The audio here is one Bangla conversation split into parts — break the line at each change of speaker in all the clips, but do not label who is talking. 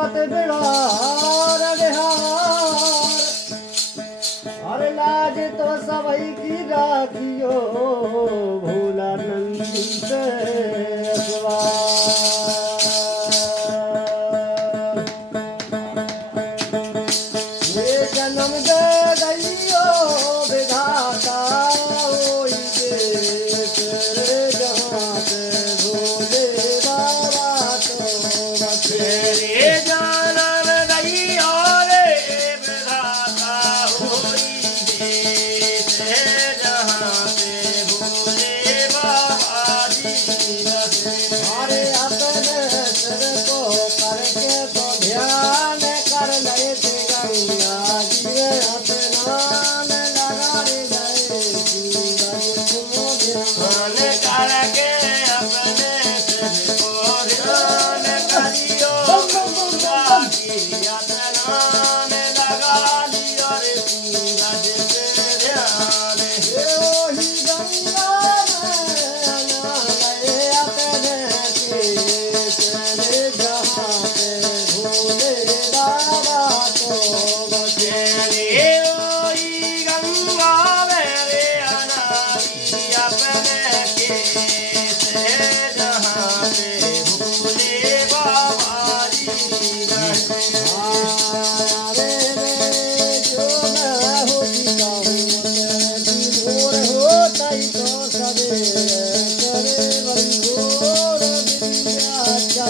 পাতে বেড়ার আরে লাজ তো সবাই কি রাখিও ভুলার love.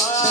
fire.